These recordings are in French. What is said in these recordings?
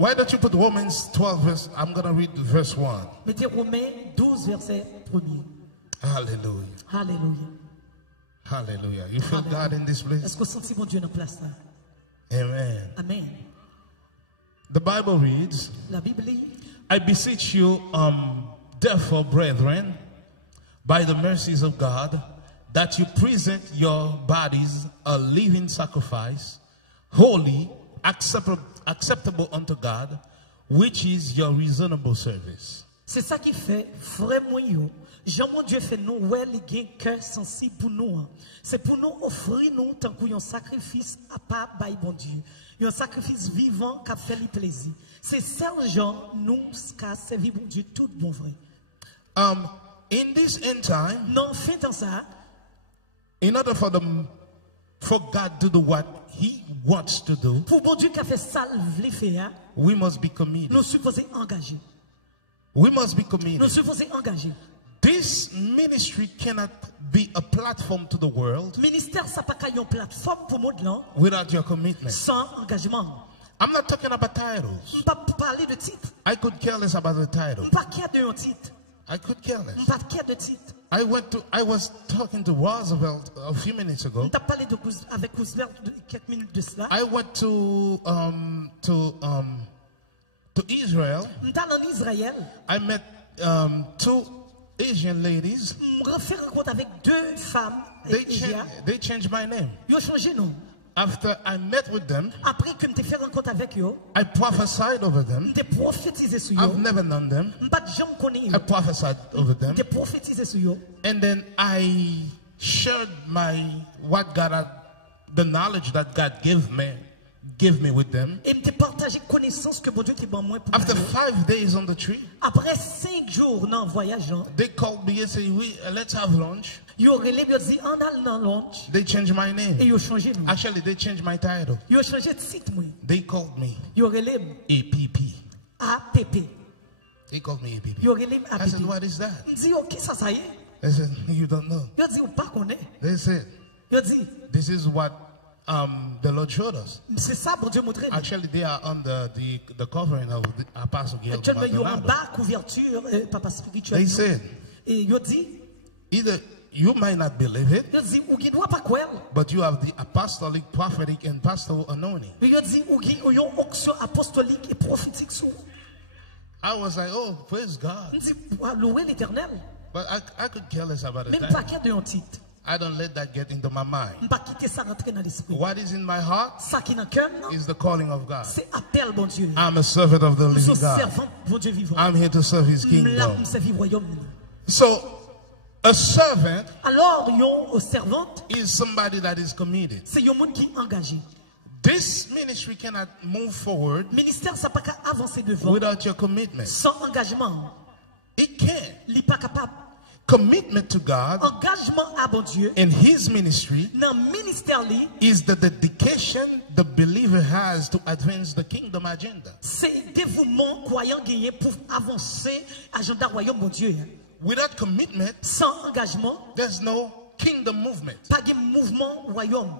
Why don't you put Romans 12 verse? I'm going to read verse 1. Mettez Romains 12 verset 1er. Hallelujah. Alléluia. Hallelujah. You feel God in this place? Est-ce que vous sentez mon Dieu dans place là? Amen. Amen. The Bible reads, La Bible dit, I beseech you, therefore, brethren, by the mercies of God, that you present your bodies a living sacrifice, holy, acceptable unto God, which is your reasonable service. c'est ça qui fait vraiment yo. Jean mon Dieu fait nous ouais les gain cœur sensible pour nous. C'est pour nous offrir nous tant qu'un sacrifice à part by bon Dieu. Un sacrifice vivant qui fait lui plaisir. C'est ça Jean nous qu'a servi bon Dieu tout bon vrai. In this end time, Non fin dans ça, in order for God to do what He wants to do, pour bon Dieu qui a fait ça le faire, we must be committed. nous supposons engager. We must be Nous committed. supposons engager. This ministry cannot be a platform to the world Ministère ça pas qu'une plateforme pour monde là without your commitment. sans engagement. I'm not talking about titles. Pas parler de titre. I could care less about the title. Pas qu'il y a de un titre. I could care less. Pas qu'il y a de titre. I was talking to Roosevelt a few minutes ago. On t'a parlé de avec Roosevelt quelques minutes de cela. I went to Israel. On t'a en Israël. I met two Asian ladies. On fait rencontre avec deux femmes. They changed my name. Ils ont changé nom. After I met with them, Après que je fait rencontre avec eux, I prophesied over them. je prophétisé sur eux. I've never known them. Pas de gens connaissent. I prophesied over them. Je prophétisé sur eux. And then I shared the knowledge that God gave me with them. Et je partagé connaissance que bon Dieu qui ban moi pour. After 5 days on the tree, Après 5 jours dans voyage, they called me and said, let's have lunch. ils ont relé, ils ont dit on a dans lunch. They changed my Et name. ils ont changé nom. Actually, they changed my title. Ils ont changé de titre moi. They called me Ils ont relé APP. APP. They called me APP. Ils ont relé I said, APP. what is that? Je dis OK ça ça y est. They said, you don't know. Ils ont dit ou pas connaît. They said, Ils ont dit this is what the Lord showed us. c'est ça bon Dieu montré. Actually, they are under the covering of the Apostle Gail Actuellement ils ont en Maldonado. bas couverture papa spirituel. They said, Et ils ont dit either you might not believe it, ils ont dit ou qui doit pas croire. but you have the apostolic, prophetic, and pastoral anointing. Ils ont dit ou qui ont onction apostolique et prophétique sur. I was like, oh, praise God. On dit louer l'Éternel. But I could care less about it. Même pas qu'il y a de un titre. I don't let that get into my mind. On pas quitter ça rentrer dans l'esprit. What is in my heart Ça qui est dans le cœur, is the calling of God. c'est appel bon Dieu. I'm a servant of the Nous living sommes God. servants bon Dieu vivant. I'm here to serve His Là, kingdom. nous servons royaume. So, a servant Alors, yon servante, is somebody that is committed. c'est un monde qui est engagé. This ministry cannot move forward Ministère, ça pas qu'à avancer devant without your commitment. sans engagement. It can't. Il n'est pas capable. Commitment to God Engagement à bon Dieu in His ministry dans le ministère li, is the dedication the believer has to advance the kingdom agenda. c'est dévouement croyant gagné pour avancer agenda royaume bon Dieu. Without commitment, Sans engagement, there's no kingdom movement. pas de mouvement royaume.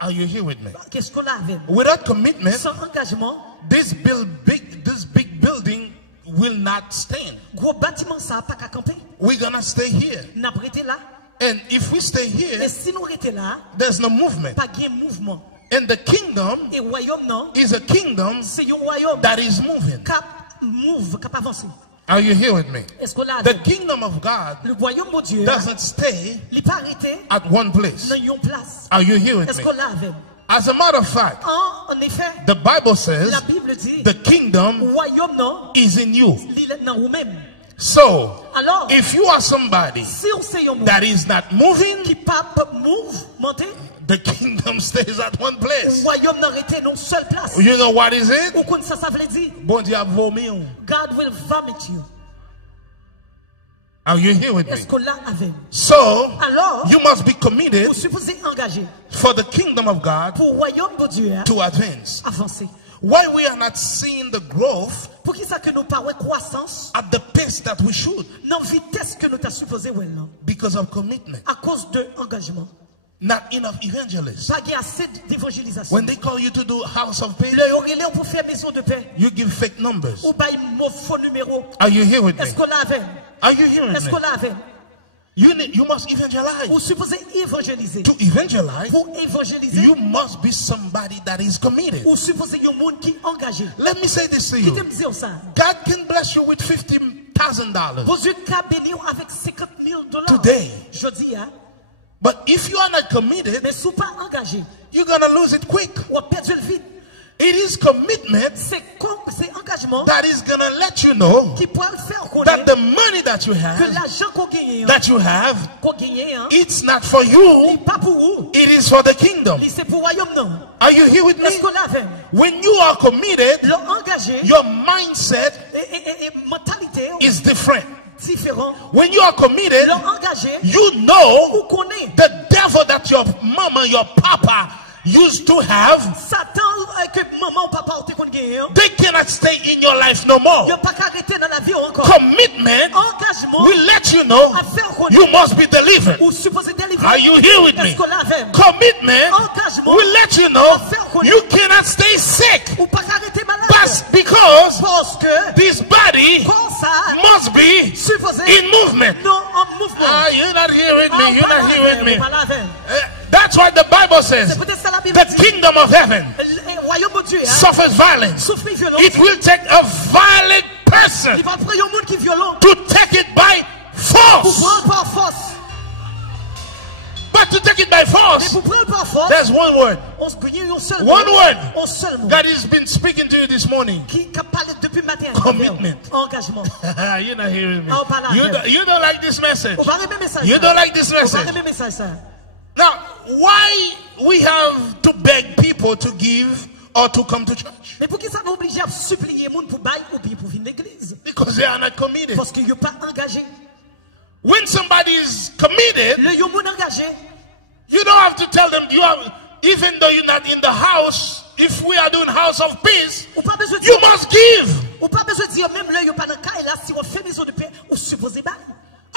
Are you here with me? Qu'est-ce qu'on a avec? Without commitment, Sans engagement, this big building will not stand. gros bâtiment ça pas qu'à camper. We're gonna stay here. N'a pas été là. And if we stay Et here, si nous étions là, there's no movement. pas de mouvement. And the kingdom Et royaume non, is a kingdom c'est un royaume that is moving. cap move, cap avancer. Are you here with me? Est-ce qu'on a The avec? kingdom of God Le royaume de Dieu, doesn't stay il n'est pas arrêté at one place. dans une place. Are you here with Est-ce me? qu'on a avec? As a matter of fact, En effet, the Bible says la Bible dit, the kingdom royaume non, is in you. il est dans vous-même. So, Alors, if you are somebody si on sait un monde that is not moving, qui pas move, monter, the kingdom stays at one place. royaume n'arrêté dans une seule place. You know what is it? Ou qu'on ça veut dire, Bon Dieu a vomi. God will vomit you. Are you here with me? Est-ce qu'on l'a avec? So, Alors, you must be committed vous supposez engager for the kingdom of God pour le royaume de Dieu to advance. avancer. Why we are not seeing the growth Pour qui ça que nous parlons croissance at the pace that we should? dans la vitesse que nous t'as supposé ouais, non? Because of commitment. À cause de engagement. not enough evangelists. Pas assez d'évangélisation. When they call you to do house of peace, Le relais pour faire maison de paix. you give fake numbers. Ou bail faux numéro. Are you here with me? Est-ce qu'on l'avait? Are you hearing Est-ce qu'on me? l'avait? You must evangelize. Vous supposez évangéliser. To evangelize, Pour évangéliser, you must be somebody that is committed. vous supposez un monde qui est engagé. Let me say this to Qui you. t'aime dire ça? God can bless you with $50,000. Vos yeux qu'à bénir avec $50,000. Today. Je dis, hein? But if you are not committed, Mais si vous pas engagé, you're going to lose it quick. ou perdu le vide. It is commitment C'est engagement that is going to let you know qui pourra faire that connaître the money that you que have, l'argent qu'on gagne, it's not for you, pas pour vous, it is for the kingdom. c'est pour le royaume non. Are you here with me? Est-ce qu'on l'avait? When you are committed, L'engagé your mindset et mentalité is different. différent. When you are committed, L'engagé, you know vous connaissez. the devil that your mama, your papa used to have, Satan que maman ou papa ont gagné. they cannot stay in your life no more. Il pas arrêter dans la vie encore. Commitment Engagement will let you know you must be delivered. ou supposé délivrer. Are you here with me? Est-ce qu'on l'avait? Commitment Engagement will let you know you cannot stay sick. Ou pas arrêter malade. That's because Parce que this body comme ça must be supposé in movement. non en mouvement. You're not hearing me. You're not hearing me. Pas la veine. That's why the Bible says C'est peut-être ça la Bible the dit. kingdom of heaven Le royaume de Dieu suffers violence. souffre violence. It will take a violent person Il va prendre un monde qui est violent to take it by pour force. prendre par force. But to take it by Mais force, pour prendre par force, there's one word. on se gagne un seul One mot. word Un seul mot. that has been speaking to you this morning. Qui parle depuis matin. Commitment. Engagement. You're not hearing me. Oh, pas la You don't like this message. On va remettre message. You don't like this On va message. remettre message ça. Now, why we have to beg people to give or to come to church? Mais pour qui ça nous oblige à supplier les gens pour bailler ou bien pour venir l'église? Because they are not committed. Parce qu'ils ne sont pas engagés. When somebody is committed, Le yon moun engagé, you don't have to tell them you have, even though you're not in the house, if we are doing house of peace, ou pas besoin de you must give. ou pas besoin de dire même le yon pas dans cas là si on fait maison de paix ou supposé bailler.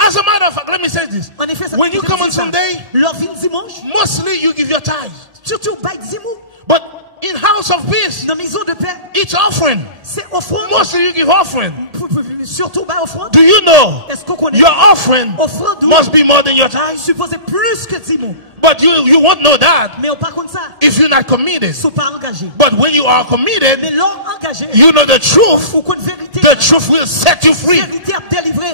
As a matter of fact, let me say this. En effet, ça When you come on Sunday, leur vie dimanche, mostly you give your tithe. surtout bailler dimou. But in house of peace, Dans maison de paix, it's offering. c'est offrande. Mostly you give offering. Surtout bailler offrande. Do you know Est-ce qu'on connaît your offering offrande must be more than your tithe? supposé plus que dimou. But you won't know that Mais on pas comme ça. if you're not committed. Ils sont pas engagés. But when you are committed, Mais l'homme engagé, you know the truth. ou qu'on vérité, The truth will set you free. vérité à délivrer.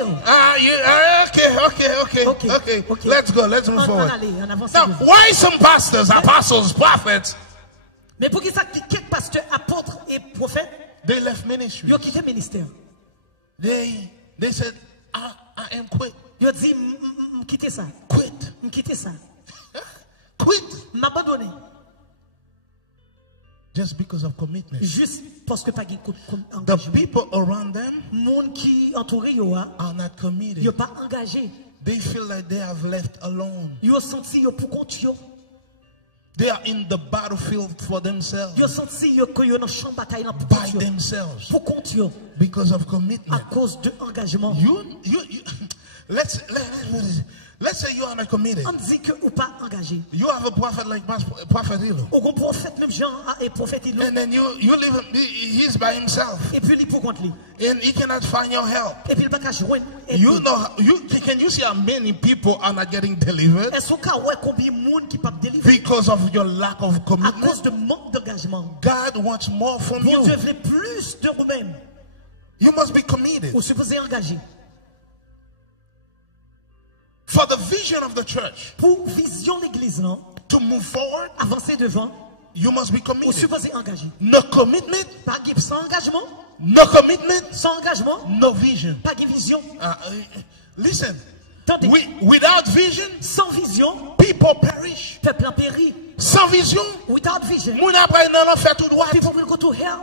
Okay. Let's go. Let's move forward. En avance. Now, why some pastors, apostles, prophets, Mais pour qui ça, quelques pasteurs, apôtres et prophètes, they left ministry? ils ont quitté le ministère. They said, I am quit. Ils ont dit, quittez ça. Quit. Quittez ça. Quit. M'abandonner. Just because of commitment. Juste parce que pas de The people around them monde qui entoure yo are not committed. yo pas engagé. They feel like they have left alone. Yo senti yo pour compte yo. They are in the battlefield for themselves. Yo senti yo que yo dans champ bataille dans By themselves. pour compte yo Because of à commitment. cause de engagement. Let's say you are not committed. On dit que ou pas engagé. You have a prophet like Prophet Elo. Ou un prophète même Jean et prophète il And then you leave him, he's by himself. et puis il pour compte lui. And he cannot find your help. Et puis il pas qu'à joindre. Can you see how many people are not getting delivered? Est-ce qu'on ouais combien monde qui pas délivrer Because of your lack of à commitment. cause de manque d'engagement. God wants more from Bon Dieu you. veut plus de vous-même. You must be committed. Ou supposé engagé. For the vision of the church Pour vision l'église non, to move forward, avancer devant, you must be ou committed. supposé engagé. No commitment, Pas de sans engagement, no commitment, sans engagement, no vision. pas de vision. Listen, Tandis, without vision, sans vision, people perish. peuple en périt. Sans vision, Without vision, moun après nan an fait tout droit. people will go to hell.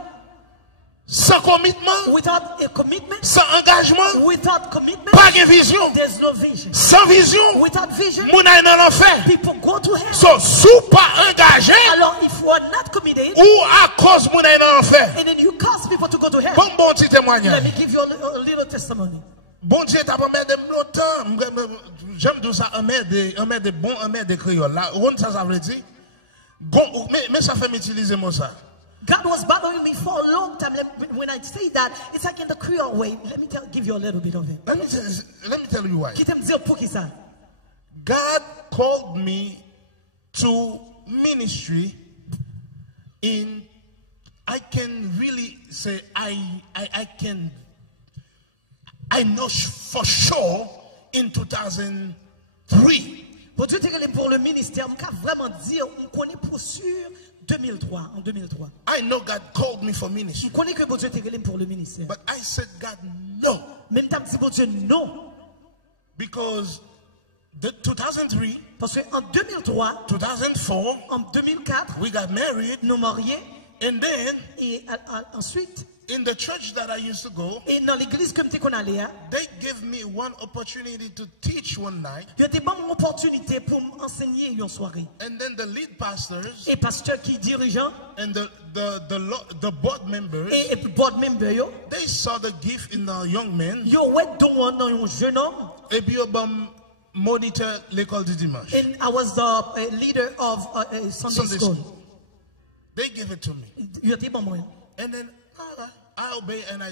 Sans commitment, Without a commitment, sans engagement, without commitment, pas de vision. there's no vision. Sans vision, Without vision, moun nan an fait. people go to hell. So, sous pas engagé, Alors, if you are not committed, ou à cause moun nan an fait. and then you cause people to go to hell, Bon petit let témoignage. me give you a little testimony. Bon Dieu t'a pas mis longtemps. J'aime tout ça, un mère de bon, un mère de créole. Là, ça veut dire. Mais ça fait m'utiliser moi ça. God was bothering me for a long time. When I say that, it's like in the Creole way. Let me give you a little bit of it. Let me tell you why. God called me to ministry in, I can really say I know for sure in 2003. Pour Dieu te pour le ministère, je peux vraiment dire, on connaît pour sûr en 2003. I know God called me for ministry. Je connais que Dieu te pour le ministère. But I said, God, no. Même temps que pour Dieu non. Because the 2003, parce que en 2003, 2004, en 2004, we got married. Nous mariés. And then, et ensuite, in the church that I used to go, et dans l'église que qu'on allait, they gave me one opportunity to teach one night. Il y a une opportunité pour m'enseigner une soirée. And then the lead pastors, et pasteur qui dirigeant, and the board members, et board member yo, they saw the gift in a young man. Yo wet dans un jeune homme. Et puis monitor l'école du dimanche. And I was the leader of Sunday school. They gave it to me. And then I obeyed and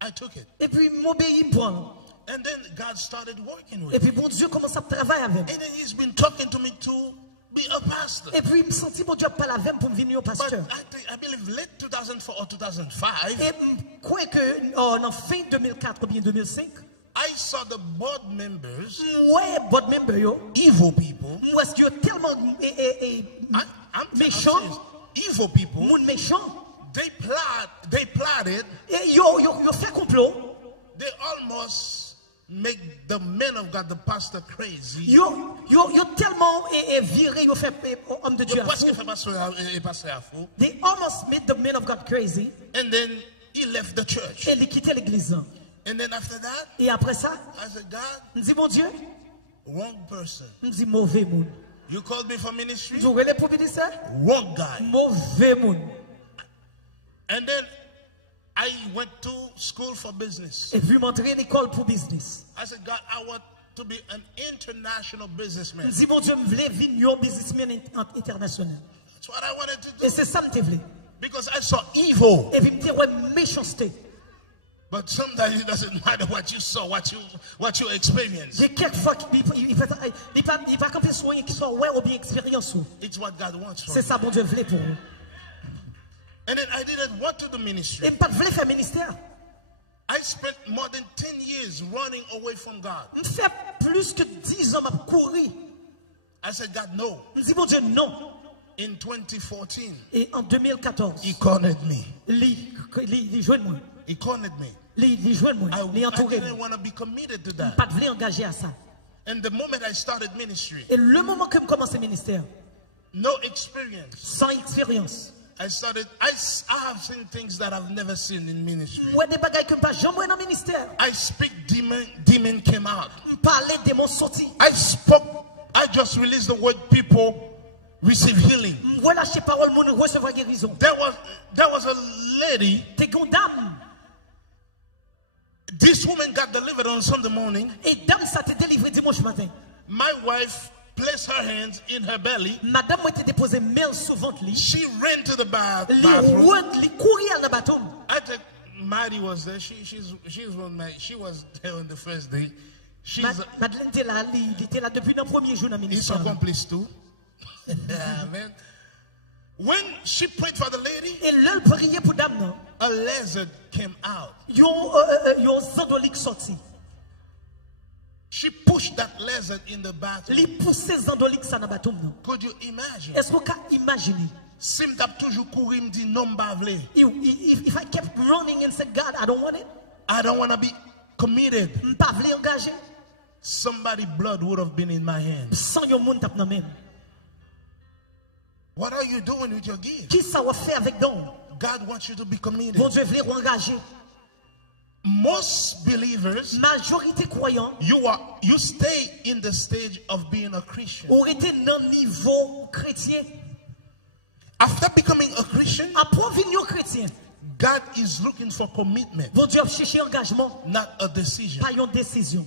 I took it. Et puis m'obéis point. And then God started working with me. Et puis bon Dieu commence à travailler avec. And then He's been talking to me to be a pastor. Et puis me senti bon Dieu parler avec pour devenir un pasteur. But I believe late 2004 or 2005. Et quoi que en fin 2004 ou bien 2005. I saw the board members, board member yo, evil people. Est-ce que tellement méchant, evil people. Moun méchant. They plotted. Et yo fait complot. They almost make the men of God, the pastor, crazy. Yo tellement viré, yo fait homme de Dieu. They almost made the men of God crazy. And then he left the church. Et il quittait l'église. And then after that, et après ça, I said, God, me dit mon Dieu, wrong person. Me dit mauvais monde. You called me for ministry. Wrong guy. Mauvais monde. And then I went to school for business. Et puis m'entrer à l'école pour business. I said, God, I want to be an international businessman. Me dit mon Dieu, me voulais devenir businessman international. That's what I wanted to do. Et c'est ça me voulais. Because I saw evil. Et puis me dire méchanceté. But sometimes it doesn't matter what you saw, what you experienced. It's what God wants from you. C'est ça bon Dieu voulait pour vous. And then I didn't want to do ministry. Et pas voulait faire ministère. I spent more than 10 years running away from God. Fait plus que 10 ans à courir. I said, God, no. Dis bon Dieu non. In 2014. Et en 2014. He cornered me. Il joint moi. He cornered me. I didn't want to be committed to that. And the moment I started ministry, et le moment que je commence le ministère, no experience. Sans expérience. I have seen things that I've never seen in ministry. I speak, demon came out. I just released the word, people receive healing. There was a lady. This woman got delivered on Sunday morning. My wife placed her hands in her belly. She ran to the bathroom. I think Maddie was there. She was there on the first day. He's accomplice too. Amen. When she prayed for the lady, a lizard came out. She pushed that lizard in the bathroom. Could you imagine? If I kept running and said, God, I don't want it. I don't want to be committed. Somebody's blood would have been in my hands. What are you doing with your gift? God wants you to be committed. Most believers, you stay in the stage of being a Christian. After becoming a Christian, God is looking for commitment, Bon Dieu a cherché engagement, not a decision. pas une décision.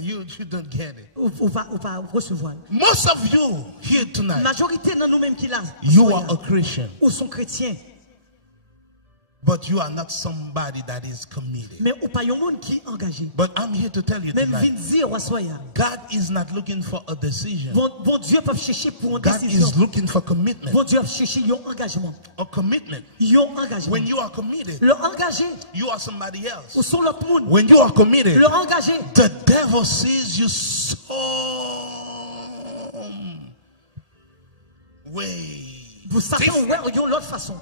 You don't get it. Ou pas recevoir. Most of you here tonight, Majorité de nous-mêmes qui là, you are a Christian, ou sont chrétiens, but you are not somebody that is committed. mais ou pas un monde qui est engagé. But I'm here to tell you Même tonight, vient dire ou soya. God is not looking for a decision. Bon Dieu peut chercher pour une God décision. is looking for commitment. Bon Dieu a cherché un engagement. A commitment. Un engagement. When you are committed, Le engagé, you are somebody else. ou sont l'autre monde. When you are committed, Le engagé, the devil sees you some way. vous savez, ouais, de l'autre façon.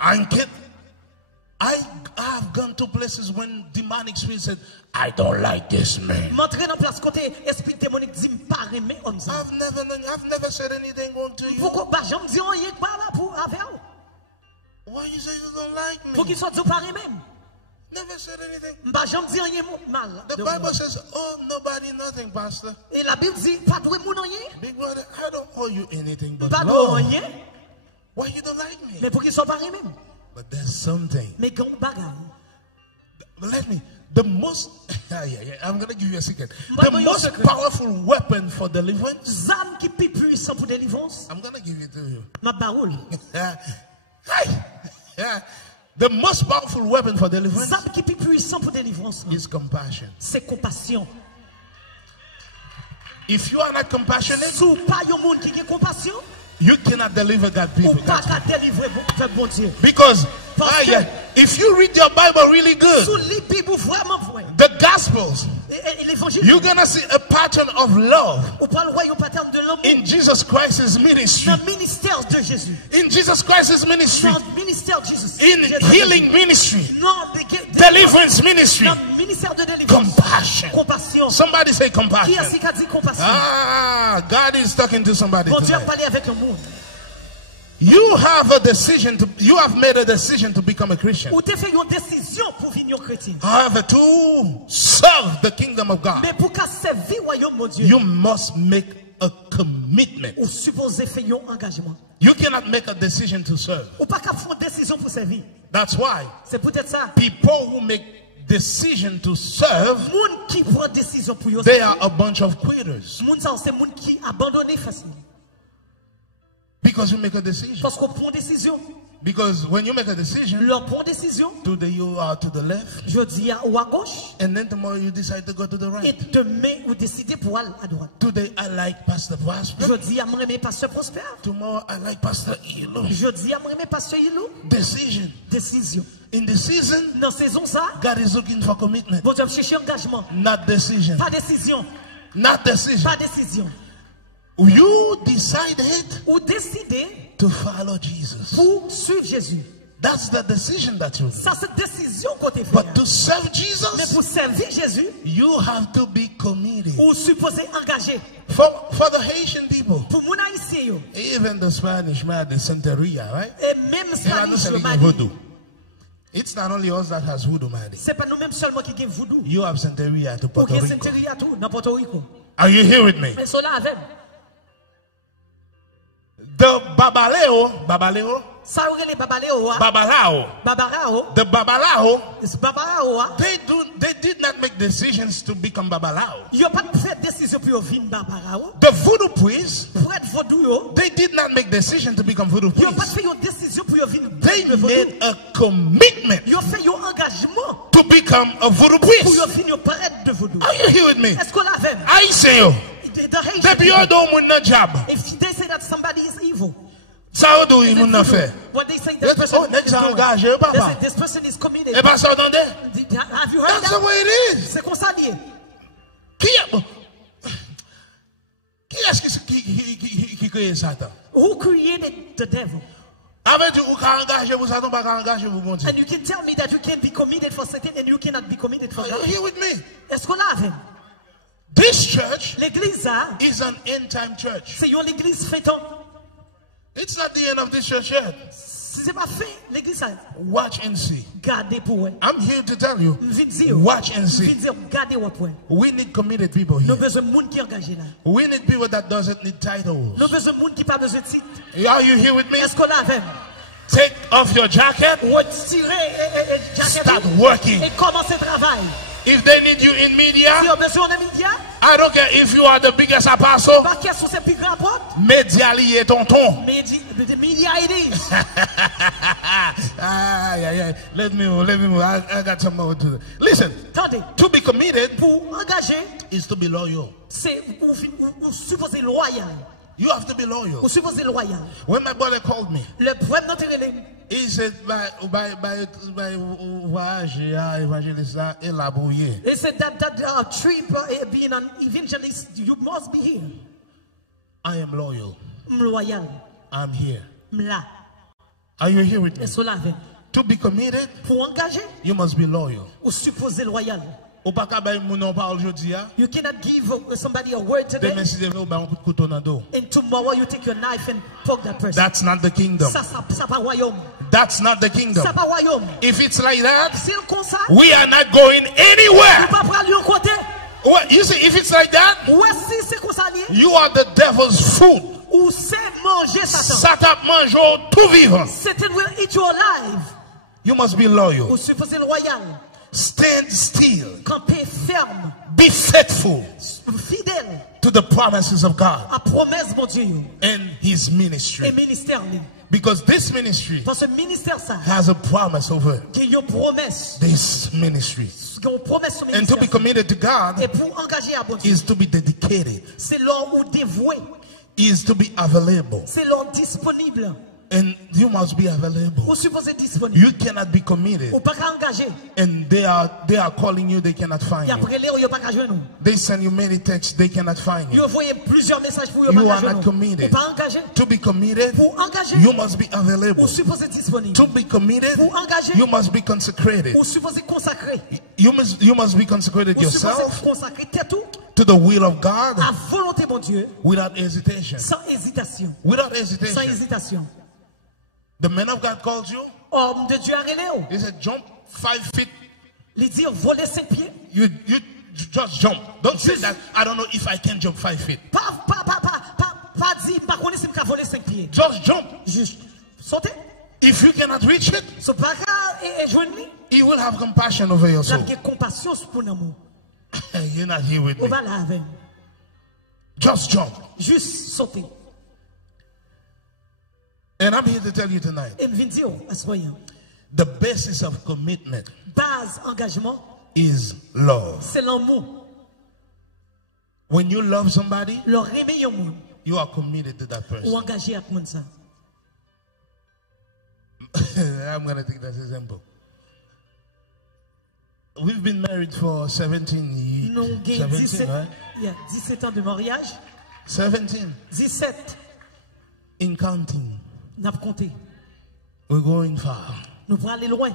I have gone to places when demonic spirits said, I don't like this man. M'entrer dans place côté esprit démonique dit pas aimer homme ça. I've never said anything wrong to you. Pourquoi pas j'aime dire rien pas là pour avec vous. Why you say you don't like Pour me? qu'il soit pas même. Never said anything. Bah j'aime dire rien mal. The Bible says, oh, nobody, nothing, pastor. Et la Bible dit pas doué moun rien. Big brother, I don't owe you anything but Pas love. doué rien. Why you don't like me? Mais pour qu'il soit pas même. But there's something. Mais grand bagaille. But let me, the most, I'm going to give you a secret. The most powerful weapon for deliverance, Zam qui plus puissant pour délivrance. I'm going to give it to you. Ma parole. The most powerful weapon for deliverance Zam qui plus puissant pour délivrance. is compassion. C'est compassion. If you are not compassionate, Sous pas un monde qui a compassion, you cannot deliver God ou people. pas qu'à délivrer bon Dieu. Because if you read your Bible really good, Sous les Bibles vraiment vrai. the Gospels, Et l'évangile. you're going to see a pattern of love Ou pas le royaume pattern de l'amour. in Jesus Christ's ministry. Dans le ministère de Jésus. In Jesus Christ's ministry. Dans le ministère de Jésus. In healing ministry. Non, Deliverance ministry. dans le ministère de délivrance. Compassion. Compassion. Somebody say Qui compassion. a-t-il dit compassion? Ah, God is talking to somebody Bon Dieu a tonight. parlé avec un monde. You have made a decision to become a Christian. Ou tu fait une décision pour venir chrétien. However, to serve the kingdom of God, Mais pour qu'à servir royaume mon Dieu, you must make a commitment. ou supposé faire un engagement. You cannot make a decision to serve. Ou pas qu'à faire une décision pour servir. That's why C'est peut-être ça. people who make decision to serve, Moun qui prend décision pour yo. they are a bunch of quitters. Moun ça c'est moun qui abandonne facilement. Because you make a decision. Parce qu'on prend décision. Because when you make a decision, Leur prend décision. today you are to the left, Je dis à ou à gauche. and then tomorrow you decide to go to the Et right. demain, vous décidez pour aller à droite. Today I like Pastor Prosper. Je dis à moi, mais pasteur Prosper. Tomorrow I like Pastor Elo. Je dis à moi, mais pasteur Ilou. Decision. Décision. In the season, Dans saison ça, God is looking for commitment, bon Dieu chercher engagement. not decision. Pas décision. Not decision. Pas décision. You decided Ou décider to follow Jesus. pour suivre Jésus. That's the decision that you make. Ça, c'est décision qu'on te fait. But to serve Mais Jesus, pour servir Jésus, you have to be committed. ou supposé engager. For the Haitian people, Pour mon haïtien, yo. even the Spanish man, the Santeria, right? Et même Spanish, yo, mani. Voodoo. It's not only us that has voodoo, man. C'est pas nous-mêmes seulement qui avons voodoo. You have Santeria to Ou Puerto qui Rico. Saint-Héry à tout, dans Porto Rico. Are you here with me? Mais cela avec. The Babalao, Ça aurait les babaléo. Babalao, Babarao. the Babalao, C'est babarao. they did not make decisions to become Babalao. Il n'y a pas de fait décision pour venir babarao. The voodoo priests, Pour être vaudou, yo. they did not make decision to become voodoo Il n'y a pas de priests. fait une décision pour venir They vaudou. made a commitment Il y a fait un engagement to become a voodoo pour priest. venir paraître de vaudou. Are you here with me? Est-ce qu'on l'a fait? I say, The Haitian the people, Biodom with no job. if they say that somebody is evil, Ça do il moun nan fè? when they say that person Oh, is next going, engagé, they papa. say this person is committed. E pa sa otande? Have you heard That's the that? way it is. C'est comme ça lié. Qui est-ce qui crée Satan? Who created the devil? Avec du ou ka engagé pour Satan, pas ka engagé pour bon Dieu. And you can tell me that you can be committed for Satan and you cannot be committed for Are you God. here with me? Est-ce qu'on l'a fait? This church L'église, hein, is an end-time church. c'est une église fêtant. It's not the end of this church yet. Si c'est pas fait, l'église, hein, Watch and see. gardez pour eux. I'm here to tell you, M'vin dire, watch and see. m'vin dire, gardez au point. We need committed people Nous here. besoin de monde qui est engagé là. We need people that doesn't need titles. Nous besoin de monde qui pas besoin de titre. Are you here with me? Est-ce qu'on l'a fait? Take off your jacket. Retirez jacket. Start working. Et commencez le travail. If they need you in media, Si on a besoin de médias, I don't care if you are the biggest apostle. pas qu'est-ce que c'est plus grand porte. Média lié tonton. Media it is. Yeah. Let me move. I got some more to do. Listen, Attendez, to be committed pour engager, is to be loyal. c'est ou supposé loyal. You have to be loyal. Ou supposé loyal. When my brother called me, Le problème notre he said, by evangelista elabouye. they said that trip being an evangelist, you must be here. I am loyal. Loyal. I'm here. Là. Are you here with me? Et cela avec. To be committed, Pour engager, you must be loyal. ou supposé loyal. Ou pas qu'à bailler mon nom parole aujourd'hui, You cannot give somebody a word today, demain si devez ou ba un coup de couteau dans dos. and tomorrow you take your knife and poke that person. That's not the kingdom. Ça pas royaume. That's not the kingdom. Ça pas royaume. If it's like that, C'est le comme ça. we are not going Ou anywhere. pas prendre un côté. Well, you see, if it's like that, Ou si c'est comme ça, you are the devil's food. ou c'est manger Satan. Satan mange tout vivant. Satan will eat you alive. You must be loyal. Ou supposé loyal. Stand still. Camper ferme. Be faithful Fidèle to the promises of God à promesse, mon Dieu. and His Et ministry. ministère, lui. Because this ministry Parce que ministère, ça, has a promise over il y a une promesse. this ministry. Il y a une promesse sur le And to be ministère. committed to God Et pour engager à bon Dieu, is to be dedicated, c'est l'homme ou dévoué. is to be available. C'est l'homme disponible. And you must be Ou available. supposé disponible. You cannot be committed Ou pas qu'à engager. and they are calling you, they cannot find Et you. après, il n'y a pas qu'à jouer nous. They send you many texts, they cannot find Il you. a envoyé plusieurs messages pour You pas are engager not nous. committed. Ou pas engager. To be committed, Pour engager, you must be available. ou supposé disponible. To be committed, Pour engager, you must be consecrated. ou supposé consacrer. You must be consecrated Ou supposé yourself consacrer tête tout to the will of God à volonté, mon Dieu, without hesitation. sans hésitation. Without Sans hesitation. hésitation. The man of God called you. Homme de Dieu a relé. He said, jump 5 feet. Il dit, voler 5 pieds. You just jump. Don't say that. I don't know if I can jump 5 feet. Pas dit, pas connaître si je peux voler 5 pieds. Just jump. Juste sauter. If you cannot reach it, Ce pas et joindre. He will have compassion over your Il soul. a compassion pour l'amour. You're not here with On me. va là avec. Just jump. Juste sauter. And I'm here to tell you tonight, Et me dire, à ce moment, the basis of commitment base engagement, is love. c'est l'amour. When you love somebody, Le aimer au monde you are committed to that ou person. engager à monde ça. I'm going to take that example. We've been married for 17 years. Nous avons 17, right? 17 ans de mariage. 17 17, in counting. nous avons compté. We're going far. Nous pouvons aller loin.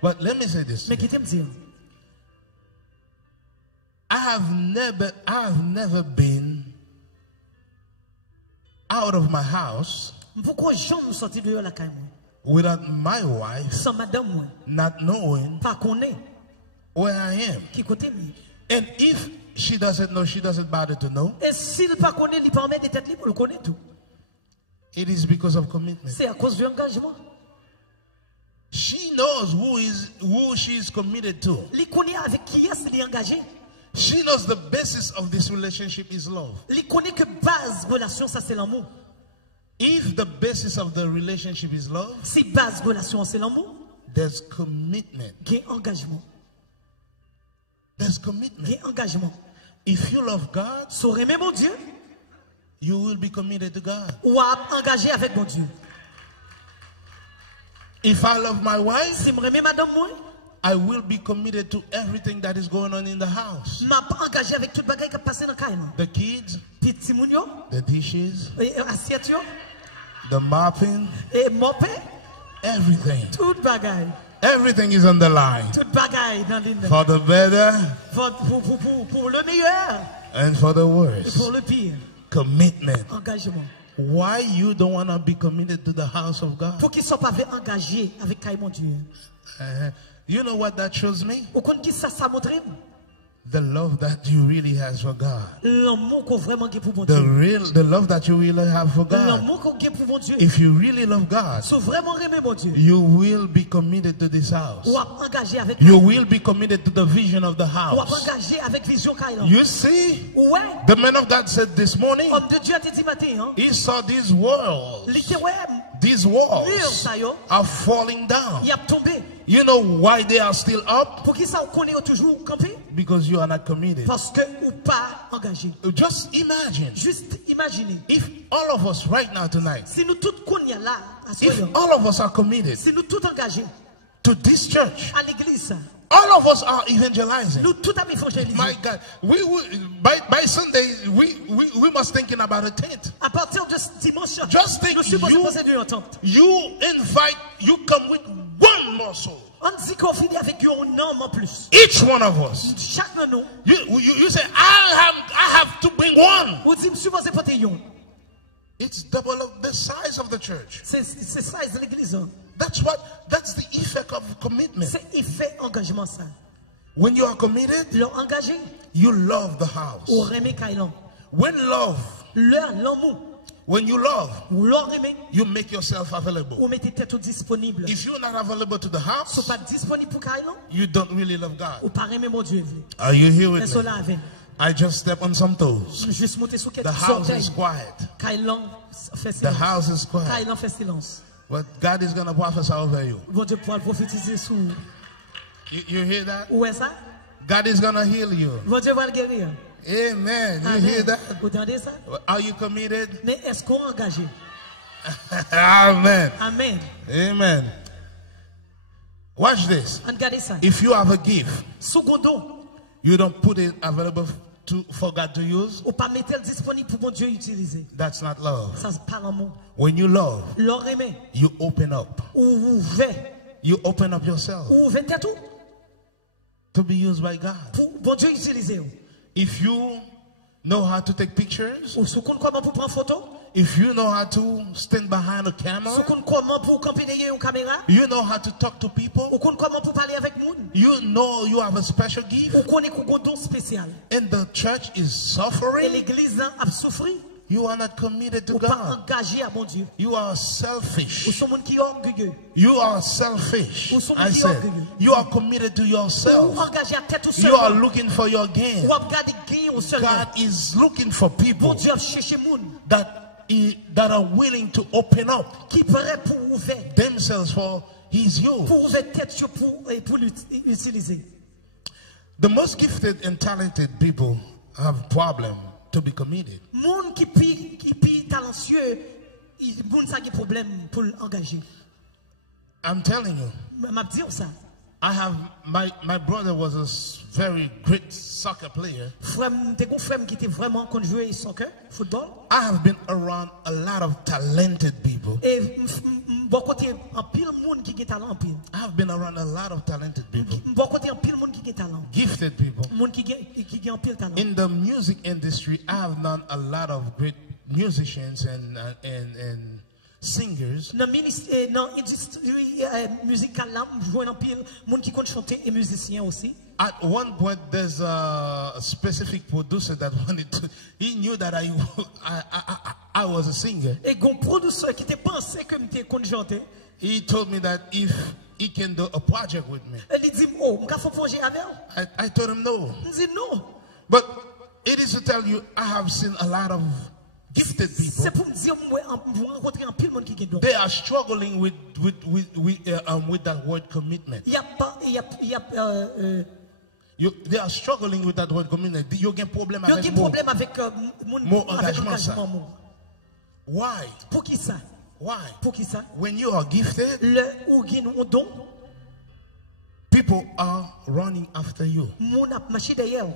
But let me say this. Mais qui t'aime dire, I have never been out of my house pourquoi j'aime sortir de la caille without my wife sans madame moi, not knowing pas connaît where I am. qui côté moi. And if she doesn't know, she doesn't bother to know, Et s'il pas connaît, il permet de tête libre, il connaît tout. it is because of commitment. C'est à cause de l'engagement. She knows who she is committed to. Il connaît avec qui est-ce qu'il est engagé. She knows the basis of this relationship is love. Il connaît que base relation ça c'est l'amour. If the basis of the relationship is love, Si base relation c'est l'amour, there's commitment. il y a engagement. There's Il commitment. y a engagement. If you love God, Sur aimer mon Dieu, you will be committed to God. ou à engager avec mon Dieu. If I love my wife, Si je aime madame moi, I will be committed to everything that is going on in the house. je m'ai engagé avec toute bagaille qui passe dans la caille. The kids, Petit moun yo, the dishes, assiette yo, the mopping, et mopé, everything. toute bagaille. Everything is on the line. Toute bagaille dans l'île. For the better Pour le meilleur and for the et worse. pour le pire. Commitment. Engagement. Why you don't want to be committed to the house of God? Pour qu'ils ne soient pas engagés avec caille mon Dieu. You know what that shows me? Au compte dit ça, ça montre. the love that you really has for God. L'amour qu'on vraiment gagne pour bon Dieu. The love that you really have for God. L'amour qu'on gagne pour bon Dieu. If you really love God, So vraiment aimer bon Dieu. you will be committed to this house. Ou engagé avec You will be committed to the vision of the ou house. engagé avec vision Kailan. You see, Ouais. the man of God said this morning, Homme de Dieu a dit matin hein. he saw these walls. Il était ouais. These Mur walls ça yo. are falling down. Il a tombé. You know why they are still up? Pour qui ça on connaît toujours campé? Because you are not committed. Parce que ou pas engagé. Just imagine Juste imaginez. if all of us right now tonight, Si nous tous connaissons là, à ce if moment, all of us are committed si nous tous engagés to this church, à l'église, all of us are evangelizing. nous tous avons évangélisé. My God, by Sunday we must thinking about a tent. À partir de ce dimanche, Just think nous supposons poser une entente. you come with one more soul. On dit qu'on finit avec un homme en plus. Each one of us. Chaque de nous, You say I have to bring one. on dit supposé porter un. It's double of the size of the church. C'est ça, c'est l'église. That's the effect of commitment. C'est effet engagement ça. When you are committed, L'ont engagé, you love the house. ou remet Kailan. L'amour, When you love, ou l'on remet, you make yourself available. ou mettez tête disponible. If you're not available to the Si house, pas disponible pour Kailan, you don't really love God. ou pas remet mon Dieu. Are you here Mais with cela me? avec. I just step on some toes. Juste monter sur The quelques house orteils. is quiet. Kailan fait The silence. house is quiet. Kailan fait silence. But God is going to prophesy over you. Bon Dieu pourra prophétiser sur. You hear that? Où est ça? God is going to heal you. Bon Dieu va le guérir. Amen. You hear that? Vous entendez ça? Are you committed? Mais est-ce qu'on est engagé? Amen. Amen. Amen. Watch this. Regardez ça. If you have a gift, Secondo, you don't put it available for God to use, ou pas mettre disponible pour bon Dieu utiliser. that's not love. Ça c'est pas l'amour. When you love, L'on remet. you open up. Ou ouvert. You open up yourself Ou ouvert tête tout. to be used by God. Pour bon Dieu utiliser. If you know how to take pictures, Ou sous compte comment pour prendre photo. if you know how to stand behind a Sous camera, compte comment pour camper derrière une caméra. you know how to talk to people, Ou compte comment pour parler avec monde. you know you have a special gift, Ou connaît qu'on a un don spécial. and the church is Et suffering, l'église a souffert. you are not committed to Ou pas God. engagé à bon Dieu. You are Ou selfish. sont monde qui est orgueilleux. You are selfish. Ou sont I qui said, orgueilleux. you are committed to Ou yourself. engagé à tête tout seul. You are looking for your gain. Ou regarder gain au seul. God is looking for Bon people Dieu a cherché monde that are willing to open up qui prêt pour ouvrir. themselves for His use. Pour ouvrir tête pour l'utiliser. The most gifted and talented people have problem to be committed. Monde qui pi talentueux, monde ça qui problème pour l'engager. I'm telling you, M'a dit ça. I have my brother was a very great soccer player. Frère, t'es un frère qui était vraiment qu'on jouait soccer, football. I have been around a lot of talented people. Et bon côté en pile monde qui a talent en pile. I have been around a lot of talented people, Bon côté en pile monde qui a talent. gifted people. Monde qui a en pile talent. In the music industry, I have known a lot of great musicians and singers. Dans l'industrie musicale là, je vois en pile monde qui compte chanter et musicien aussi. At one point, there's a specific producer that wanted to. He knew that I was a singer. Et un producteur qui était pensé que m'était compte chanter. He told me that if he can do a project with me, Il dit oh, m'ka faut projet avec. I told him no. Il dit non. But it is to tell you, I have seen a lot of gifted people. C'est pour me dire moi rencontrer un pile monde qui a don. They are struggling with that word commitment. Il y a pas They are struggling with that word commitment. You get problem il y a avec un mo. problème avec Mon avec engagement, ça. engagement. Why? Pour qui ça? Why? Pour qui ça? When you are gifted, Le ou gain un don, people are running after you. mon a marché derrière.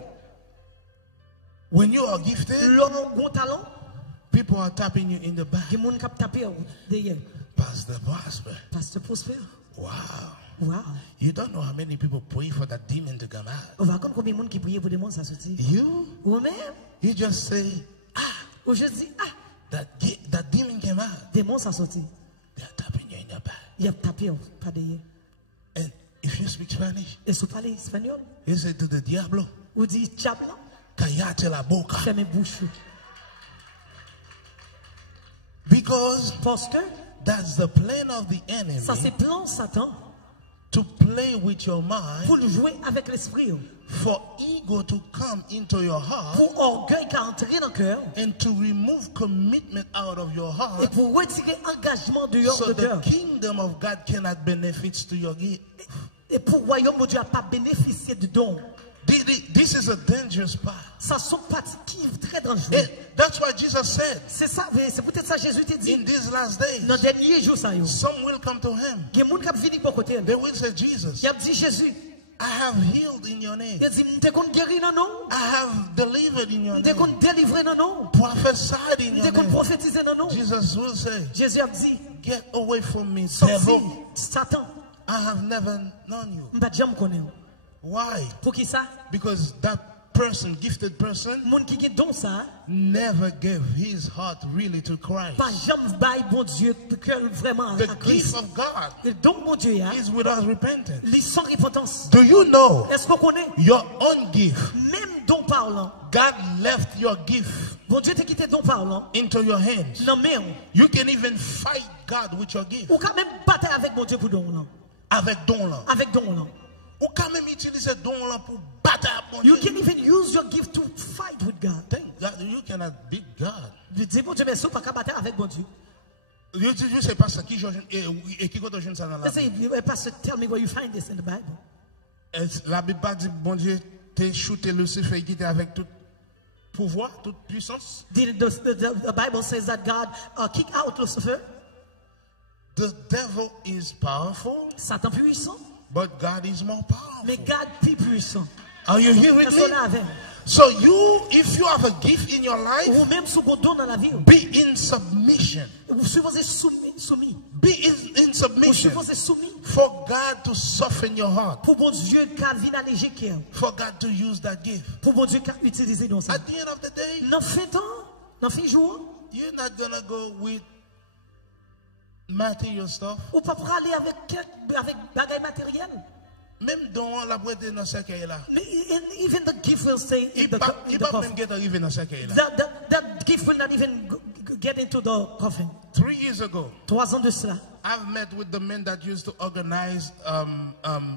When you are gifted, L'homme bon talent, people are tapping you in the back. il y a mon cap taper derrière. Pastor Prosper. Pasteur Prosper. Wow. Wow. You don't know how many people pray for that demon to come out. On va comme combien de monde qui prie pour des monde ça sortir. You? Ou même, You just say, ou je dis that demon came out. des monde ça sortir. They are tapping you in your back. Il y a tapé pas derrière. And if you speak Spanish, Et si vous parlez espagnol, you say to the diablo, ou Ou dit Tchabla, Kayate la boca. fermez bouche. Because Parce que that's the plan of the enemy ça c'est plan Satan to play with your mind, pour jouer avec l'esprit, for ego to come into your heart pour orgueil qui entre dans le cœur and to remove commitment out of your et heart pour retirer engagement dehors so de the cœur. kingdom of God cannot benefit to your gift. Et pour le royaume de Dieu n'a pas bénéficié de dons. This is a dangerous part. Ça sont parties qui est très dangereux. And that's why Jesus said, C'est ça, c'est peut-être ça Jésus t'a dit. in these last days, Dans les derniers jours, ça y est. some will come to him. Il y a des gens qui viennent pour côté. They will say, Jesus, Il a dit Jésus. I have healed in your name. Il a dit, t'es qu'on guérit non non. I have delivered in your T'es qu'on name. délivré non non. Prophesied in T'es your qu'on name. prophétisé non non. Jesus will say, Jésus a dit, get away from me, sorti, devil. Satan, I have never known you. m'pas jamais connaît. Why? Pour qui ça? Because that person, gifted person, Monde qui est don ça, never gave his heart really to Christ. pas jamais bail bon Dieu que vraiment The à gift Christ. of God Le don bon Dieu is without repentance. les sans repentance. Do you know Est-ce qu'on connaît? your own gift? Même don parlant, God left your gift bon Dieu t'a quitté don parlant. into your hands. Non mais You can even fight God with your gift. ou quand même battre avec bon Dieu pour don là. Avec don là. Avec don là. Ou quand même utiliser don là pour battre mon You Dieu. can even use your gift to fight with God. Thank God you cannot beat God. Je dis bon Dieu mais pas qu'à battre avec bon Dieu. Je sais pas ça qui et qui côté ça dans la Let's Bible. say, Pastor, tell me where you find this in the Bible. La Bible pas dit bon Dieu t'es shooté Lucifer qui était avec tout pouvoir, toute puissance. The Bible says that God kicked out Lucifer. The devil is powerful, Satan puissant, but God is more powerful. mais God plus puissant. Are you hearing Est-ce me? qu'on a avec? So if you have a gift in your life, Ou même sous vos dons dans la vie, be in submission. vous supposez soumis. Be in Vous submission supposez soumis for God to soften your heart, pour bon Dieu qui vient alléger cœur. for God to use that gift. Pour bon Dieu qui utiliser dans ça. At the end of the day, Dans fin temps, dans fin jour, you're not gonna go with material stuff. ou pas pour aller avec bagaille matériel. Même dans la boîte de nos cercueils là. Even the gift will stay in Il the pas coffin. même get arrivé dans cercueil là. That gift will not even get into the coffin. 3 years ago, 3 ans de cela. I've met with the men that used to organize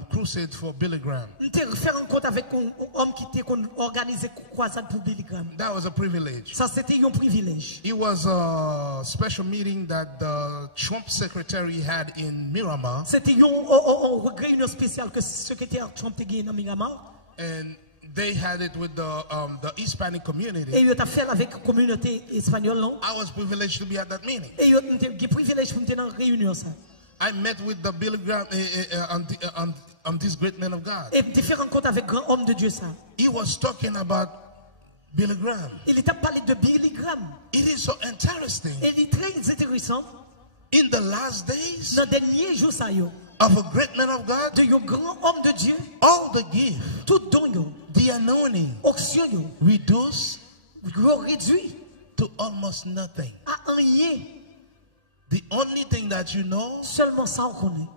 crusades for Billy Graham. Nous fait rencontre avec un homme qui était organisé croisade pour Billy Graham. That was a privilege. Ça c'était un privilège. It was a special meeting that the Trump secretary had in Miramar, C'était une réunion spéciale que le secrétaire Trump a gagné dans Miramar. and they had it with the Hispanic community. Et il a fait avec la communauté espagnole. Non? I was privileged to be at that meeting. Et il a eu privilège pour être dans la réunion. Ça. I met with the Billy Graham on this great man of God. Et il a fait rencontre avec grand homme de Dieu. Ça. He was talking about Billy Graham. Il a parlé de Billy Graham. It is so interesting. Et il est très intéressant. In the last days Dans les derniers jours, ça, yo, of a great man of God, de un grand homme de Dieu, all the gift, tout don, yo, the anointing, auction, yo, reduced réduit to almost nothing. à rien. The only thing that you know, Seulement ça, on connaît.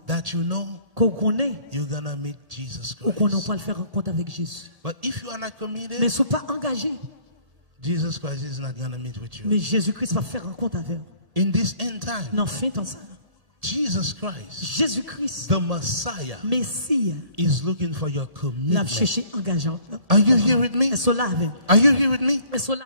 Qu'on connaît, you're gonna meet Jesus ou qu'on Christ. n'a pas le faire rencontre avec Jésus. But if you are not Mais committed, ils ne sont pas engagés. Jesus Christ is not gonna meet with you. Mais Jésus-Christ va faire rencontre avec eux. In this end time, Non, fin temps ça. Jesus Christ, Jésus-Christ, the Messiah, Messie, is looking for your l'a commitment. cherché engageant. Are you here with me? Ils sont là avec. Are you here with me? Ils sont là.